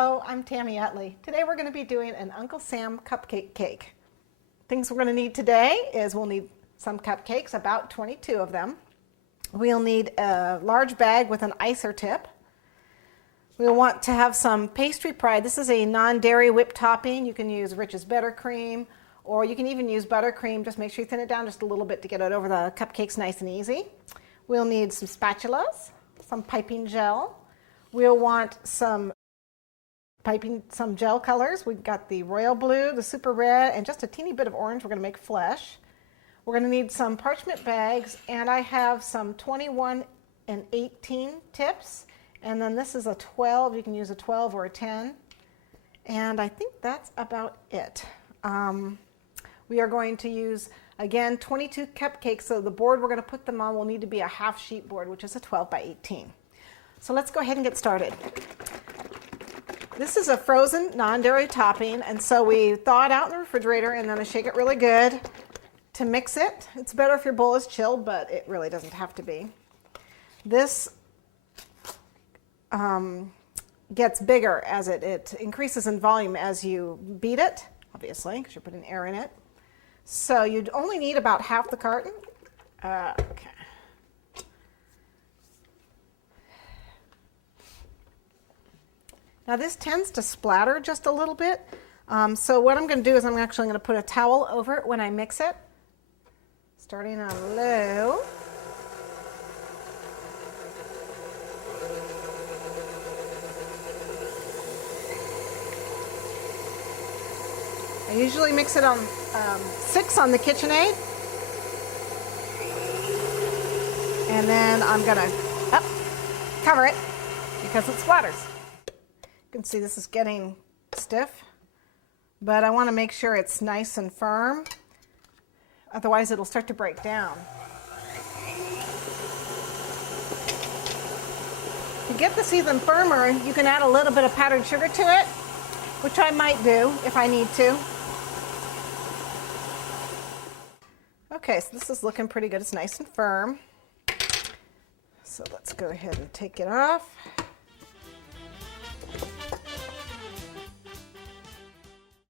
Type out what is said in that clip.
Hello, I'm Tami Utley. Today we're going to be doing an Uncle Sam cupcake cake. Things we're going to need today is we'll need some cupcakes, about 22 of them. We'll need a large bag with an icer tip. We'll want to have some Pastry Pride. This is a non-dairy whipped topping. You can use Rich's buttercream, or you can even use buttercream. Just make sure you thin it down just a little bit to get it over the cupcakes nice and easy. We'll need some spatulas, some piping gel. We'll want some gel colors. We've got the royal blue, the super red, and just a teeny bit of orange. We're going to make flesh. We're going to need some parchment bags, and I have some 21 and 18 tips, and then this is a 12. You can use a 12 or a 10, and I think that's about it. We are going to use, again, 22 cupcakes, so the board we're going to put them on will need to be a half sheet board, which is a 12 by 18. So let's go ahead and get started. This is a frozen non-dairy topping, and so we thaw it out in the refrigerator and then I shake it really good to mix it. It's better if your bowl is chilled, but it really doesn't have to be. This gets bigger as it increases in volume as you beat it, obviously, because you're putting air in it. So you'd only need about half the carton. Okay. Now this tends to splatter just a little bit, so what I'm going to do is I'm actually going to put a towel over it when I mix it, starting on low. I usually mix it on 6 on the KitchenAid, and then I'm going to cover it because it splatters. You can see this is getting stiff, but I want to make sure it's nice and firm, otherwise it'll start to break down. To get this even firmer, you can add a little bit of powdered sugar to it, which I might do if I need to. Okay, so this is looking pretty good. It's nice and firm. So let's go ahead and take it off.